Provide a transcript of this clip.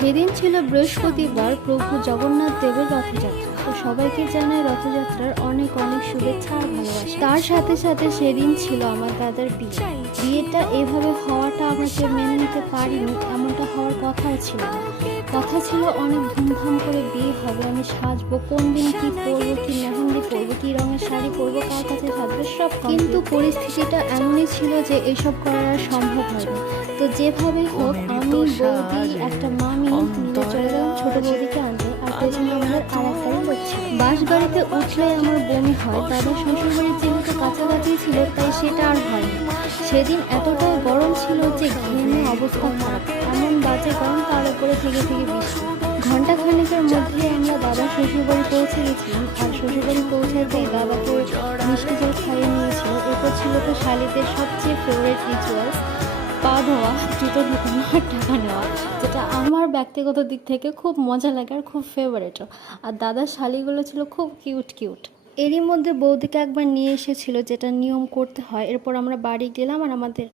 সেদিন ছিল বৃহস্পতিবার, প্রভু জগন্নাথ দেবের রথযাত্রা। তো সবাইকে জানাই রথযাত্রার অনেক অনেক শুভেচ্ছা আর ভালোবাসা। তার সাথে সাথে সেদিন ছিল আমার দাদার বিয়ে। বিয়েটা এভাবে হওয়াটা আমরা যে মেনে নিতে পারিনি, এমনটা হওয়ার কথাও ছিল না। কথা ছিল অনেক ধুমধাম করে বিয়ে হবে, আমি সাজবো, কোন দিন কি পরবো, কি মেহেন্দি পরবো, কি রঙের শাড়ি পরবো, কার কাছে সাজবো, সব। কিন্তু পরিস্থিতিটা এমনই ছিল যে এসব করা আর সম্ভব হয়নি। তো যেভাবে হোক আমি, বৌদি, একটা মামি মিলে চলে গেলাম ছোট বৌদিকে আনতে। আর পেছনে আমাদের আর একটা লোক ছিল। বাস গাড়িতে উঠলে আমার বমি হয়। দাদা শ্বশুরবাড়ির যেহেতু কাছাকাছি ছিল, তাই সেটা আর হয়নি। সেদিন এতটাই গরম ছিল যে ঘেমে অবস্থা খারাপ, এমন বাজে গরম, তার উপরে থেকে থেকে বৃষ্টি। ঘন্টা খানেকের মধ্যে আমরা দাদা শ্বশুরবাড়ি পৌঁছে গেছিলাম। আর শ্বশুরবাড়ি পৌঁছাতেই দাদাকে মিষ্টি জল খাইয়ে নিয়েছিল। এরপর ছিল তো শালিদের সবচেয়ে ফেভারিট রিচুয়ালস, পা ধোয়া, জুতো ঢোকানো আর টাকা নেওয়া, যেটা আমার ব্যক্তিগত দিক থেকে খুব মজা লাগে আর খুব ফেভারিটও। আর দাদার শালিগুলো ছিল খুব কিউট কিউট। এরই মধ্যে বৌদিকে একবার নিয়ে এসেছিল, যেটা নিয়ম করতে হয়। এরপর আমরা বাড়ি গেলাম আর আমাদের